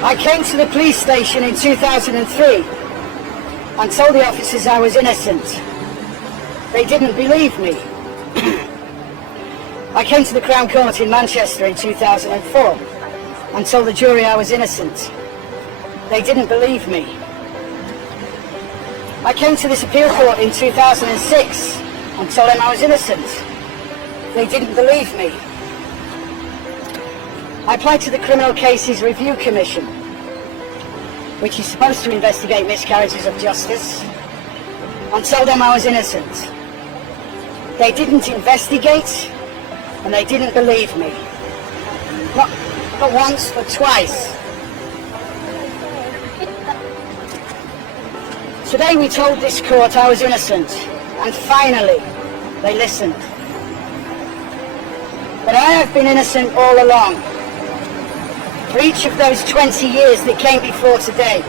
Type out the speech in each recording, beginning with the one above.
I came to the police station in 2003 and told the officers I was innocent. They didn't believe me. I came to the Crown Court in Manchester in 2004 and told the jury I was innocent. They didn't believe me. I came to this appeal court in 2006 and told them I was innocent. They didn't believe me. I applied to the Criminal Cases Review Commission, which is supposed to investigate miscarriages of justice, and told them I was innocent. They didn't investigate, and they didn't believe me. Not once, but twice. Today we told this court I was innocent, and finally they listened. But I have been innocent all along, for each of those 20 years that came before today.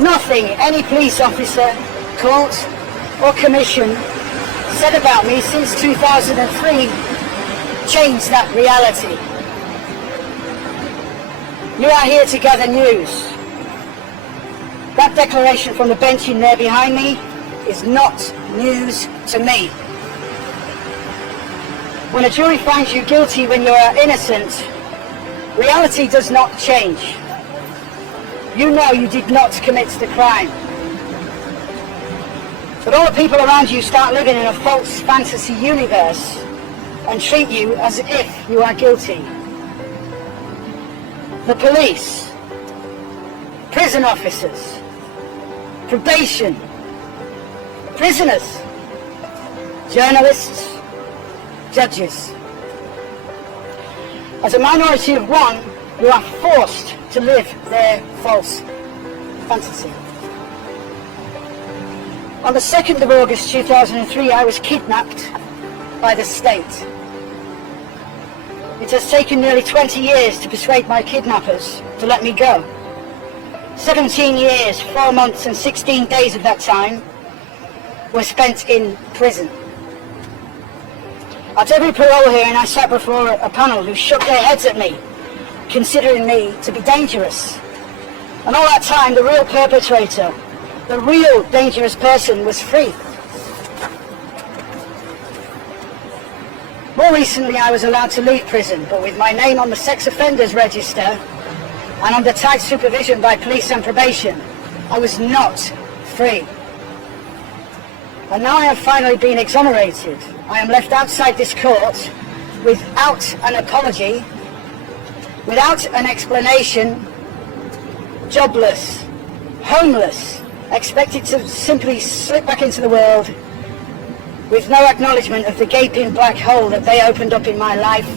Nothing any police officer, court or commission said about me since 2003 changed that reality. You are here to gather news. That declaration from the bench in there behind me is not news to me. When a jury finds you guilty when you are innocent, reality does not change. You know you did not commit the crime. But all the people around you start living in a false fantasy universe and treat you as if you are guilty. The police, prison officers, probation, prisoners, journalists, judges. As a minority of one, you are forced to live their false fantasy. On the 2nd of August 2003, I was kidnapped by the state. It has taken nearly 20 years to persuade my kidnappers to let me go. 17 years, 4 months and 16 days of that time were spent in prison. At every parole hearing, I sat before a panel who shook their heads at me, considering me to be dangerous. And all that time, the real perpetrator, the real dangerous person, was free. More recently, I was allowed to leave prison, but with my name on the sex offenders register and under tight supervision by police and probation, I was not free. And now I have finally been exonerated. I am left outside this court without an apology, without an explanation, jobless, homeless, expected to simply slip back into the world with no acknowledgement of the gaping black hole that they opened up in my life.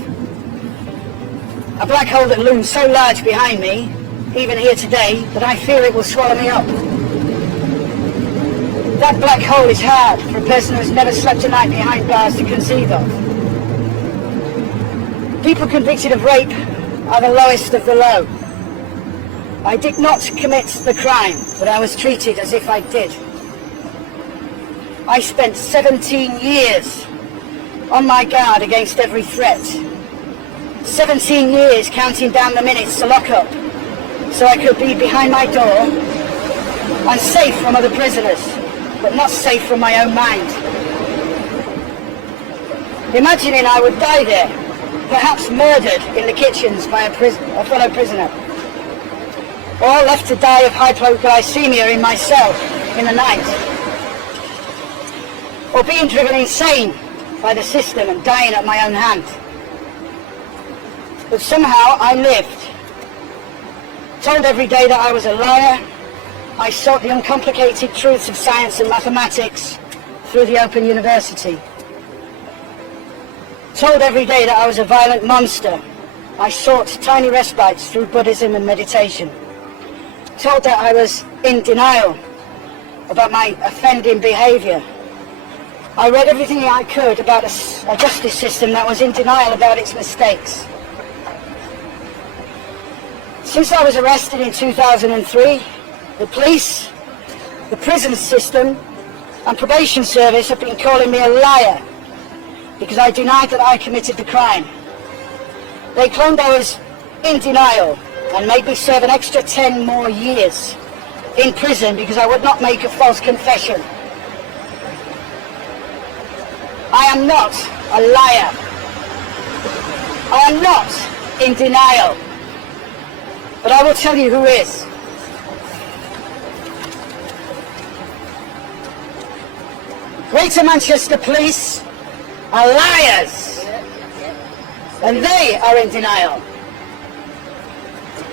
A black hole that looms so large behind me, even here today, that I fear it will swallow me up. That black hole is hard for a person who has never slept a night behind bars to conceive of. People convicted of rape are the lowest of the low. I did not commit the crime, but I was treated as if I did. I spent 17 years on my guard against every threat. 17 years counting down the minutes to lock up, so I could be behind my door and safe from other prisoners, but not safe from my own mind. Imagining I would die there, perhaps murdered in the kitchens by a fellow prisoner, or left to die of hypoglycemia in my cell in the night, or being driven insane by the system and dying at my own hand. But somehow I lived, told every day that I was a liar. I sought the uncomplicated truths of science and mathematics through the Open University. Told every day that I was a violent monster. I sought tiny respites through Buddhism and meditation. Told that I was in denial about my offending behaviour. I read everything I could about a justice system that was in denial about its mistakes. Since I was arrested in 2003, the police, the prison system and probation service have been calling me a liar because I denied that I committed the crime. They claimed I was in denial, and made me serve an extra 10 more years in prison because I would not make a false confession. I am not a liar. I am not in denial. But I will tell you who is. Greater Manchester Police are liars, and they are in denial.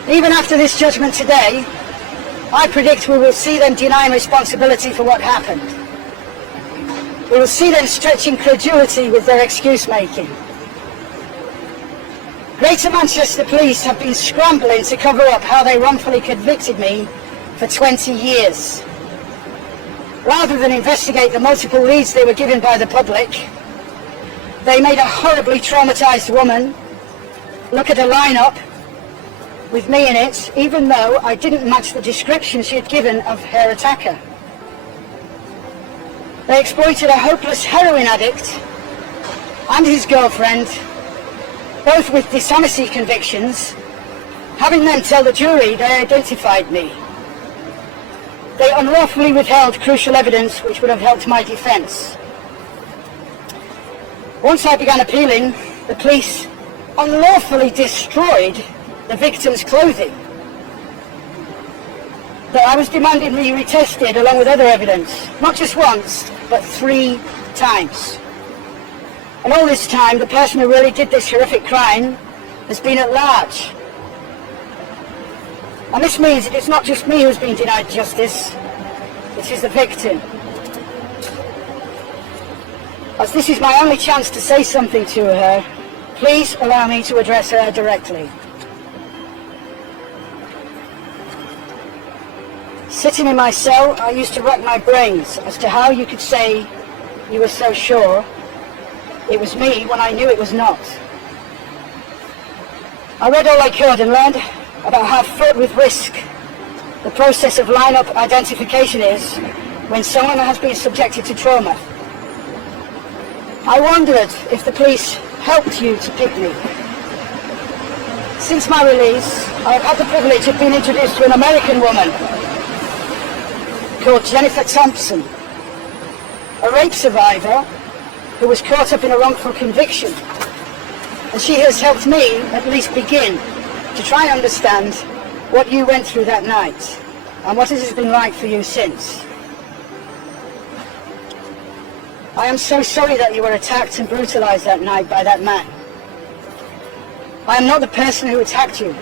Even after this judgment today, I predict we will see them denying responsibility for what happened. We will see them stretching credulity with their excuse-making. Greater Manchester Police have been scrambling to cover up how they wrongfully convicted me for 20 years. Rather than investigate the multiple leads they were given by the public, they made a horribly traumatized woman look at a lineup with me in it, even though I didn't match the description she had given of her attacker. They exploited a hopeless heroin addict and his girlfriend, both with dishonesty convictions, having them tell the jury they identified me. They unlawfully withheld crucial evidence which would have helped my defence. Once I began appealing, the police unlawfully destroyed the victim's clothing that I was demanding be retested along with other evidence, not just once, but 3 times. And all this time, the person who really did this horrific crime has been at large. And this means it is not just me who has been denied justice, it is the victim. As this is my only chance to say something to her, please allow me to address her directly. Sitting in my cell, I used to rack my brains as to how you could say you were so sure it was me when I knew it was not. I read all I could and learned about how fraught with risk the process of lineup identification is when someone has been subjected to trauma. I wondered if the police helped you to pick me. Since my release, I have had the privilege of being introduced to an American woman called Jennifer Thompson, a rape survivor who was caught up in a wrongful conviction. And she has helped me at least begin to try and understand what you went through that night and what it has been like for you since. I am so sorry that you were attacked and brutalized that night by that man. I am not the person who attacked you,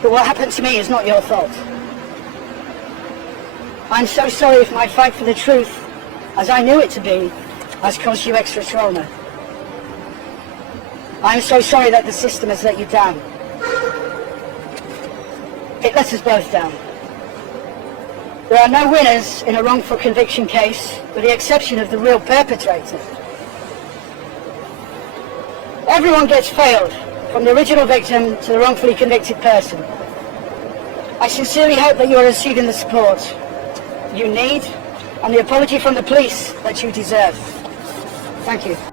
but what happened to me is not your fault. I'm so sorry if my fight for the truth, as I knew it to be, has caused you extra trauma. I'm so sorry that the system has let you down. It let us both down. There are no winners in a wrongful conviction case, with the exception of the real perpetrator. Everyone gets failed, from the original victim to the wrongfully convicted person. I sincerely hope that you are receiving the support you need and the apology from the police that you deserve. Thank you.